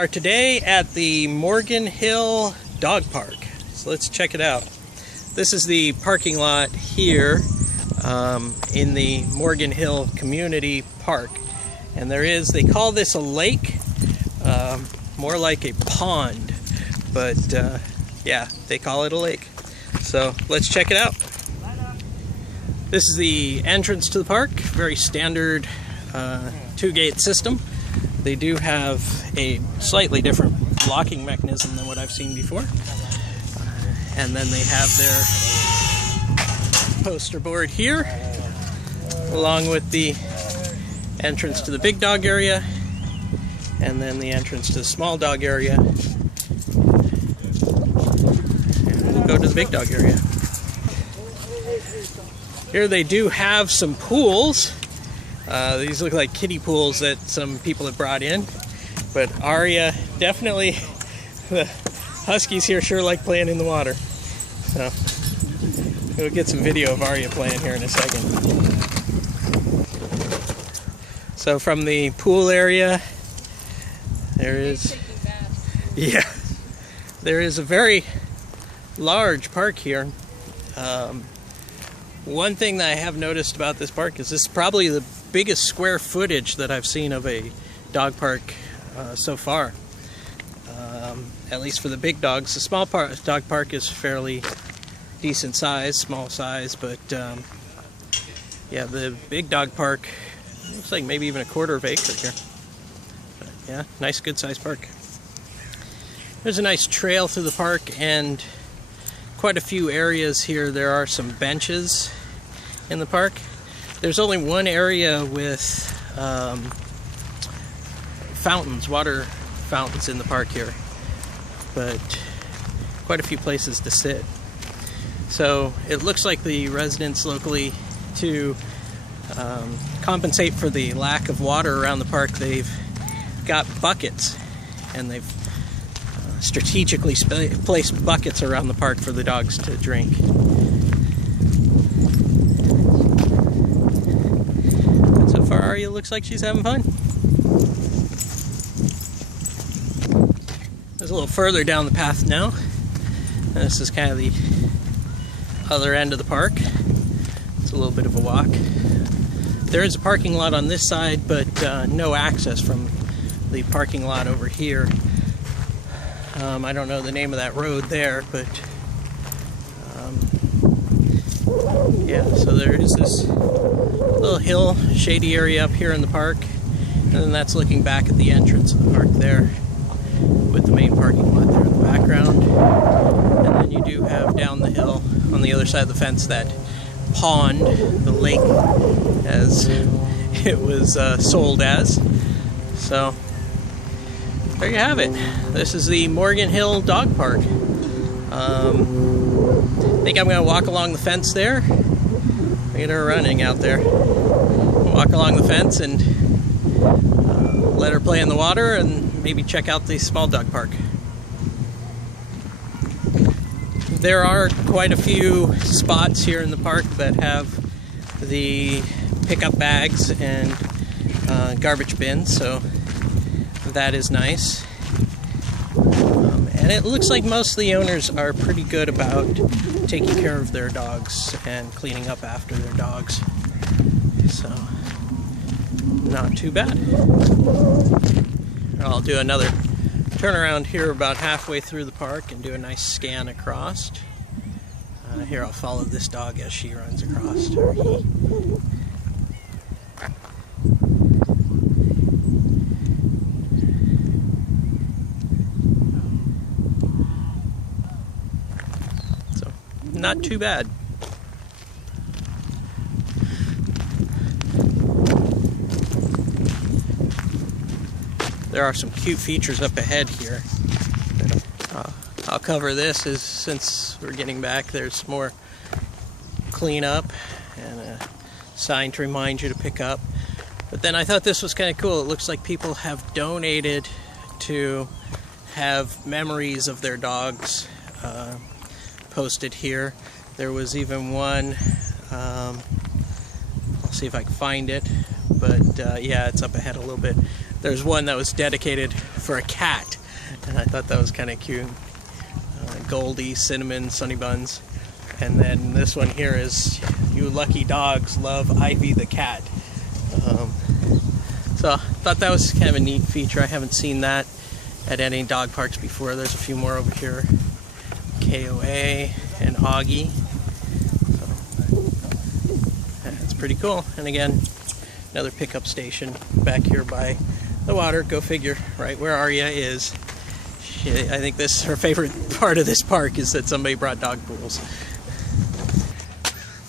We are today at the Morgan Hill Dog Park, so let's check it out. This is the parking lot here in the Morgan Hill Community Park, and they call this a lake, more like a pond, but yeah, they call it a lake. So let's check it out. This is the entrance to the park, very standard two-gate system. They do have a slightly different locking mechanism than what I've seen before. And then they have their poster board here, along with the entrance to the big dog area, and then the entrance to the small dog area. And we'll go to the big dog area. Here they do have some pools. These look like kiddie pools that some people have brought in, but Arya, definitely, the Huskies here sure like playing in the water. So we'll get some video of Arya playing here in a second. So from the pool area, there is a very large park here. One thing that I have noticed about this park is this is probably the biggest square footage that I've seen of a dog park so far. At least for the big dogs. The small dog park is fairly decent size, small size, but yeah, the big dog park looks like maybe even a quarter of an acre here. But yeah, nice good sized park. There's a nice trail through the park, and quite a few areas here. There are some benches in the park. There's only one area with fountains, water fountains in the park here, but quite a few places to sit. So it looks like the residents locally, to compensate for the lack of water around the park, they've got buckets, and they've strategically placed buckets around the park for the dogs to drink. And so far, Arya looks like she's having fun. There's a little further down the path now. And this is kind of the other end of the park. It's a little bit of a walk. There is a parking lot on this side, but no access from the parking lot over here. I don't know the name of that road there, but yeah, so there is this little hill, shady area up here in the park, and then that's looking back at the entrance of the park there, with the main parking lot there in the background. And then you do have down the hill on the other side of the fence that pond, the lake, as it was sold as. So there you have it. This is the Morgan Hill Dog Park. I think I'm going to walk along the fence there. Look at her running out there. Walk along the fence and let her play in the water, and maybe check out the small dog park. There are quite a few spots here in the park that have the pickup bags and garbage bins, so that is nice. And it looks like most of the owners are pretty good about taking care of their dogs and cleaning up after their dogs. So, not too bad. I'll do another turnaround here about halfway through the park and do a nice scan across. Here, I'll follow this dog as she runs across, or he. Not too bad. There are some cute features up ahead here. I'll cover this since we're getting back. There's more cleanup and a sign to remind you to pick up. But then I thought this was kind of cool. It looks like people have donated to have memories of their dogs posted here. There was even one, I'll see if I can find it, but yeah, it's up ahead a little bit, there's one that was dedicated for a cat, and I thought that was kind of cute. Goldie, Cinnamon, Sunny Buns. And then this one here is, "You lucky dogs love Ivy the cat." So I thought that was kind of a neat feature. I haven't seen that at any dog parks before. There's a few more over here. KOA and Augie. So that's pretty cool. And again, another pickup station back here by the water. Go figure, right where Arya is. I think this, her favorite part of this park is that somebody brought dog pools.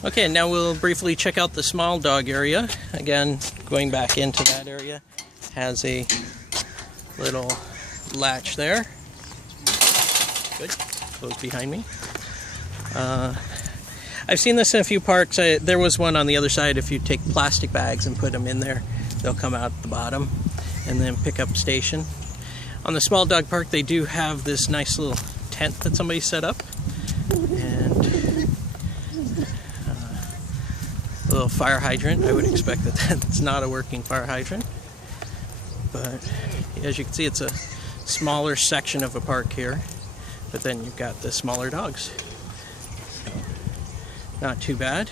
Okay, now we'll briefly check out the small dog area. Again, going back into that area, has a little latch there. Good, close behind me. I've seen this in a few parks. There was one on the other side. If you take plastic bags and put them in there, they'll come out the bottom. And then pickup station. On the small dog park, they do have this nice little tent that somebody set up. And a little fire hydrant. I would expect that that's not a working fire hydrant. But as you can see, it's a smaller section of a park here. But then you've got the smaller dogs. So, not too bad.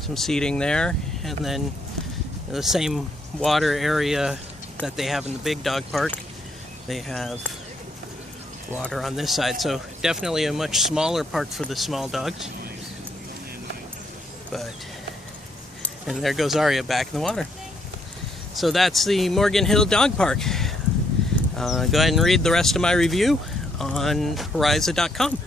Some seating there. And then the same water area that they have in the big dog park. They have water on this side. So definitely a much smaller park for the small dogs. And there goes Arya back in the water. So that's the Morgan Hill Dog Park. Go ahead and read the rest of my review on Horyza.com.